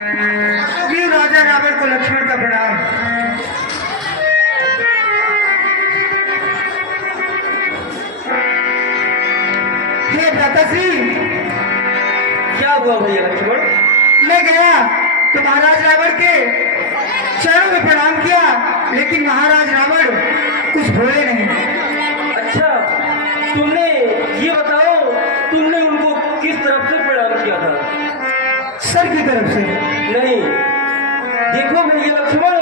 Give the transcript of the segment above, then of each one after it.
जी राजा रावण को लक्ष्मण का प्रणाम। हे भ्राताश्री, क्या हुआ भैया लक्ष्मण? मैं गया तो महाराज रावण के चरणों में प्रणाम किया, लेकिन महाराज रावण कुछ बोले नहीं। अच्छा, तुमने ये बताओ, तुमने उनको किस तरफ से प्रणाम किया था? सर की तरफ से। नहीं, देखो भैया लक्ष्मण,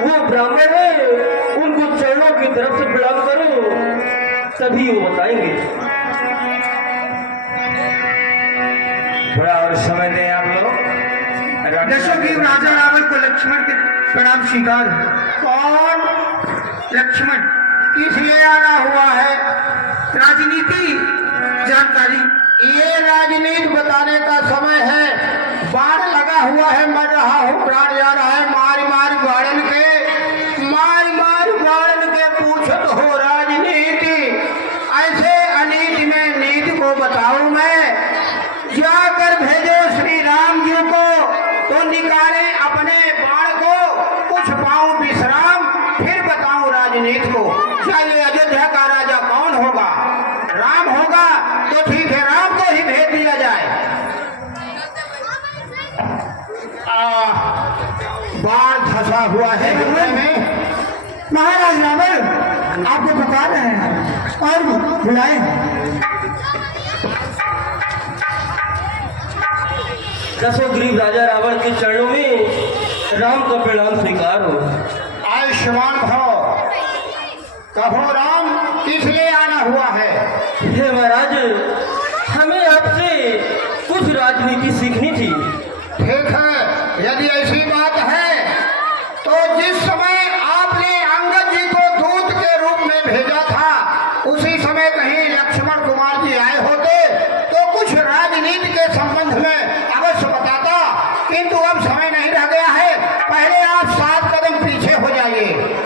वो ब्राह्मण है, उनको चरणों की तरफ से प्रणाम करो, तभी वो बताएंगे। थोड़ा और समय दें आप लोग। दशों राजा रावण को लक्ष्मण के प्रणाम स्वीकार। कौन? लक्ष्मण। किस लिए आना हुआ है? राजनीति जानकारी। ये राजनीति बताने का समय है। बाढ़ लगा हुआ है, मर रहा हूँ, प्राण जा रहा है, मार मार बाढ़न के पूछत हो राजनीति। ऐसे अनीति में नीति को बताऊं मैं। जाकर भेजो श्री राम जी को, तो निकाले अपने बाण को, कुछ पाऊं विश्राम, फिर बताऊं राजनीति को। चलिए, अयोध्या का राजा कौन होगा? राम होगा तो ठीक है, राम को ही भेज दिया जाए। बाढ़ धसा हुआ है हृदय में। महाराज रावण आपको पुकार रहे हैं और बुलाए। दसों गरीब राजा रावण के चरणों में राम का प्रणाम स्वीकार हो। आयुष्मान भव। कहो राम, किस लिए आना हुआ है? हे महाराज, हमें आपसे कुछ राजनीति सीखनी थी। ठीक है, यदि ऐसी बात है तो जिस समय आपने अंगद जी को दूत के रूप में भेजा था, उसी समय कहीं लक्ष्मण कुमार जी आए होते तो कुछ राजनीति के संबंध में अवश्य बताता, किंतु अब समय नहीं रह गया है। पहले आप 7 कदम पीछे हो जाइए।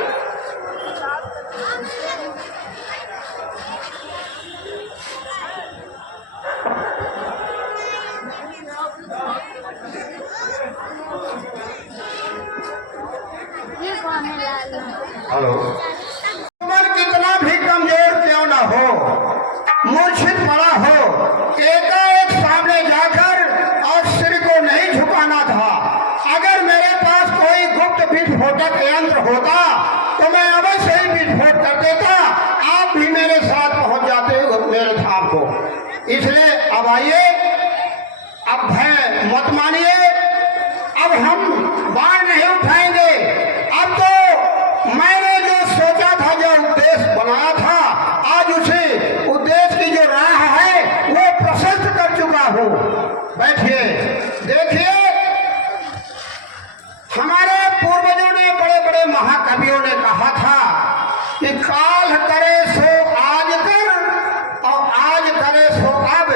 हेलो। मन कितना भी कमजोर क्यों ना हो, मूर्छित पड़ा हो, एकाएक सामने जाकर और सिर को नहीं झुकाना था। अगर मेरे पास कोई गुप्त विस्फोटक यंत्र होता तो मैं अवश्य ही विस्फोट कर देता, आप भी मेरे साथ पहुंच जाते मेरे धाम को। इसलिए अब आइए, अब भय मत मानिए। अब हम बाण नहीं उठाएंगे। अब तो मैंने जो सोचा था, जो उद्देश्य बनाया था, आज उसी उद्देश्य की जो राह है वो प्रशस्त कर चुका हूँ। बैठिए, देखिए, हमारे पूर्वजों ने, बड़े बड़े महाकवियों ने कहा था कि काल करे सो आज कर और आज करे सो अब,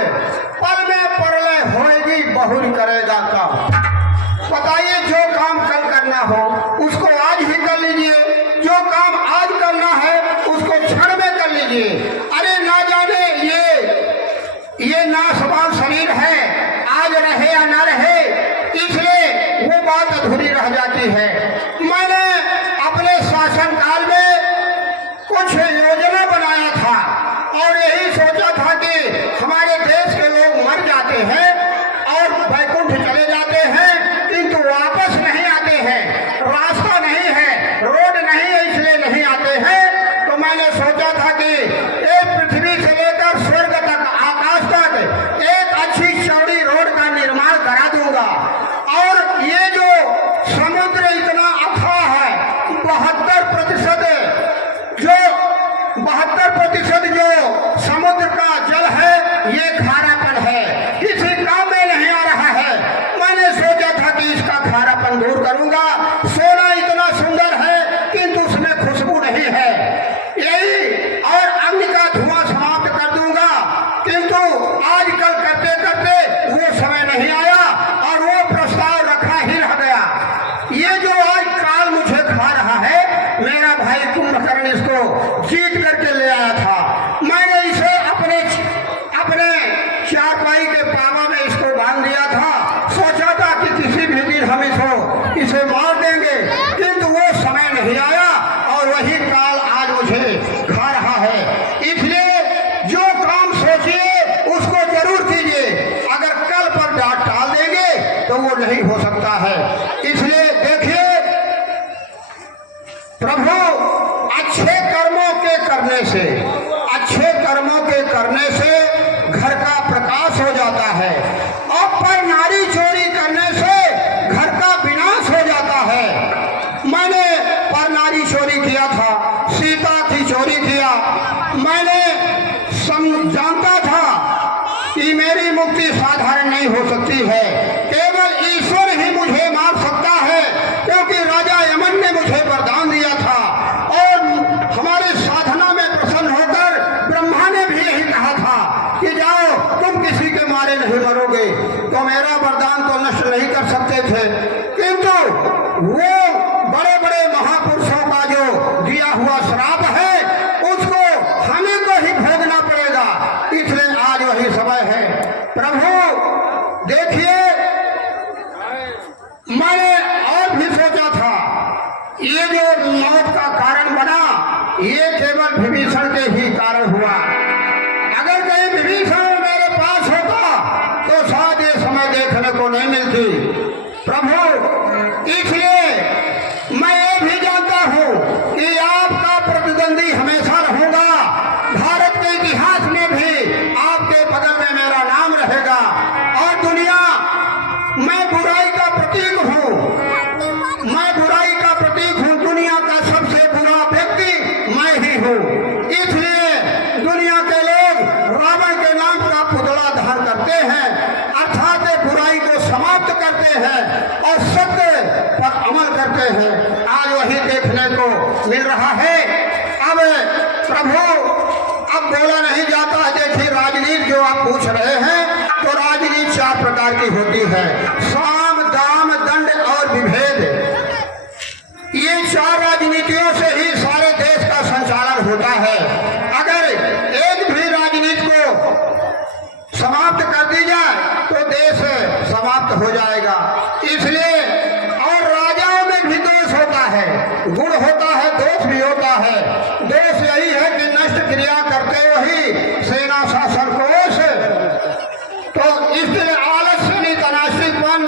पल में परलय होएगी, बहुल करेगा कब। उसे मार देंगे, किंतु वो समय नहीं आया और वही काल आज मुझे खा रहा है। इसलिए जो काम सोचिए उसको जरूर कीजिए, अगर कल पर डांट टाल देंगे तो वो नहीं हो सकता है। इसलिए देखिए प्रभु, अच्छे कर्मों के करने से, अच्छे कर्मों के करने से घर का प्रकाश हो जाता है और पर नारी चोरी करने से घर का विनाश हो जाता है। मैंने पर नारी चोरी किया था, सीता की चोरी किया, मैंने जानता था कि मेरी मुक्ति साधारण नहीं हो सकती है, केवल ईश्वर ही मुझे मार सकता है, क्योंकि राजा यमन ने मुझे वरदान दिया था और हमारे साधना में प्रसन्न होकर ब्रह्मा ने भी यही कहा था कि जाओ तुम किसी के मारे नहीं मरोगे। तो मेरा वरदान तो नष्ट नहीं कर सकते थे, किंतु वो बड़े बड़े महापुरुषों का जो दिया हुआ श्राप है उसको हमें को ही भोगना पड़ेगा। इसलिए आज वही समय है। प्रभु देखिए, मैंने और भी सोचा था ये जो मौत का कारण बना ये केवल विभीषण के ही कारण हुआ। अगर कहीं विभीषण मेरे पास होता तो शायद ये समय देखने को नहीं मिलती। प्रभु इसलिए मैं ये भी जानता हूँ कि आपका प्रतिद्वंदी हमेशा रहूंगा। भारत के इतिहास में भी आपके बगल में मेरा नाम रहेगा और दुनिया, मैं बुराई का प्रतीक हूँ, मैं बुराई का प्रतीक हूँ, दुनिया का सबसे बुरा व्यक्ति मैं ही हूँ। इसलिए दुनिया के लोग रावण के नाम का पुतला धारण करते हैं, अर्थात बुराई को समाप्त करते हैं और सत्य पर अमल करते हैं। आज वही देखने को मिल रहा है। अब प्रभु, अब बोला नहीं जाता है। देखिए राजनीति जो आप पूछ रहे हैं, तो राजनीति 4 प्रकार की होती है, साम, दाम, दंड और विभेद। ये 4 राजनीतियों से ही सारे देश का संचालन होता है। अगर एक भी राजनीति को समाप्त कर दी जाए तो देश समाप्त हो जाएगा। इसलिए और राजाओं में भी दोष होता है, गुण होता है, दोष भी होता है। दोष यही है कि नष्ट क्रिया करते वही सेना शासन कोश, तो इसलिए आलस्य, नीतनास्तिकपन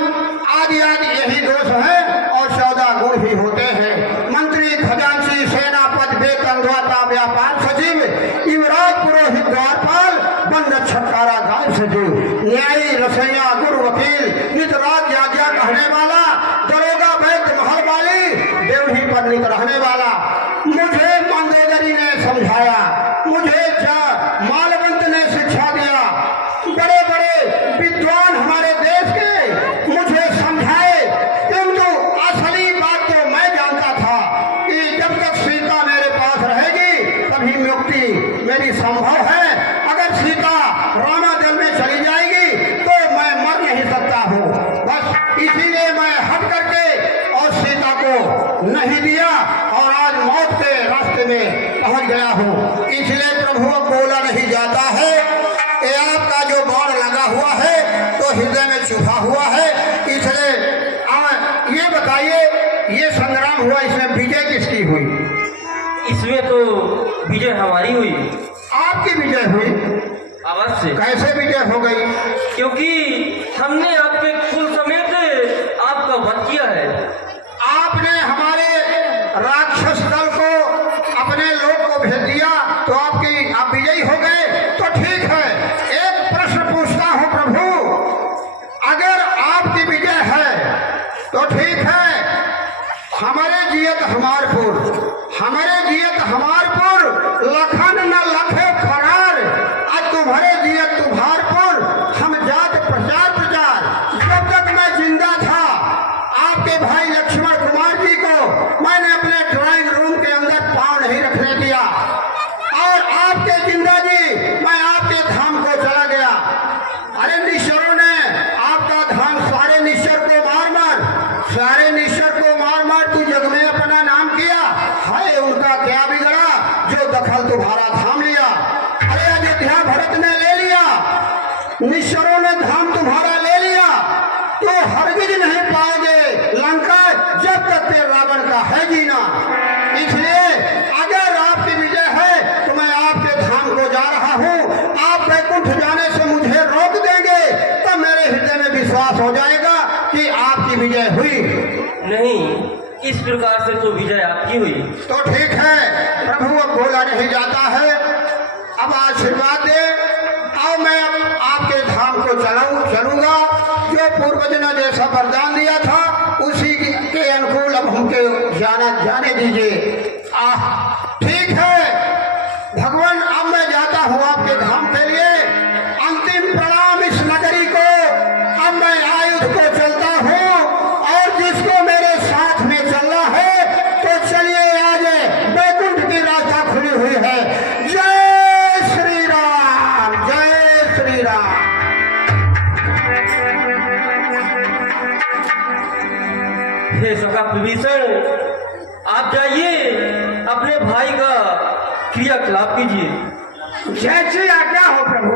आदि आदि यही दोष है और 14 गुण भी होते हैं। मंत्री, खजांची, सेनापति, वेतनदाता, व्यापार सचिव, युवराज, पुरोहित, द्वारपाल, वन रक्षक, कारागार सचिव, न्यायी, रसैया, गुरु, वकील, नितराज, याज्ञा कहने वाला, दरोगा, वैद्य, महल वाली, देवही पर नित रहने वाला। मुझे मंदोदरी ने समझाया, मुझे मालवंत ने शिक्षा दिया, बड़े बड़े विद्वान हमारे देश के मुझे समझाए, किंतु असली बात तो मैं जानता था कि जब तक सीता मेरे पास रहेगी तभी मुक्ति मेरी संभव है। अगर सीता रामादल में चली जाएगी तो मैं मर नहीं सकता हूँ। बस इसीलिए मैं हट करके और सीता को नहीं दिया और आज मौत के रास्ते में पहुंच गया हूँ। इसलिए प्रभु बोला नहीं जाता है। ये आपका जो बाण लगा हुआ है तो हृदय में चुभा हुआ है। इसलिए ये बताइए, ये संग्राम हुआ, इसमें विजय किसकी हुई? इसमें तो विजय हमारी हुई। आपकी विजय हुई? अवश्य। कैसे विजय हो गई? क्योंकि हमने आपके कुल समेत आपका वध किया है। आपने हमारे राक्षस दल को, अपने लोग को भेज दिया तो आप विजयी हो गए, तो ठीक है। एक प्रश्न पूछता हूं प्रभु, अगर आपकी विजय है तो ठीक है, हमारे जियत हमारपुर, हमारे जियत हमारपुर, लखन न लखे खरार, आज तुम्हारे जियत तुम्हारपुर, हम जात प्रचार प्रचार। जब तक मैं जिंदा था आपके भाई लक्ष्मण कुमार जी को मैंने अपने ड्राइंग रूम के अंदर पांव नहीं रखने दिया और आपके जिंदा जी मैं आपके धाम को चला गया। अरे निश्चरों ने आपका धाम, सारे निश्चर को मार मार, सारे निश्चर को मार मार तू जग में अपना नाम किया है। उनका क्या बिगड़ा जो दखल तुम्हारा थाम लिया? आपकी विजय हुई? नहीं, इस प्रकार से तो विजय आपकी हुई। तो ठीक है प्रभु, अब बोला नहीं जाता है, अब आशीर्वाद दे। अब मैं आपके धाम को चलूंगा। जो पूर्वज ने जैसा वरदान दिया था उसी के अनुकूल अब हमके जाने दीजिए। ठीक है भगवान, अब मैं जाता हूँ आपके धाम के लिए। अंतिम प्रणाम इस नगरी को। अब मैं आयुध को चलता हूँ, और जिसको मेरे साथ में चलना है तो चलिए, आज बैकुंठ की रास्ता खुली हुई है। जय श्री राम, जय श्री राम। हे सखा विभीषण, आप जाइए, अपने भाई का क्रियाकलाप कीजिए। जैसी आज्ञा हो प्रभु।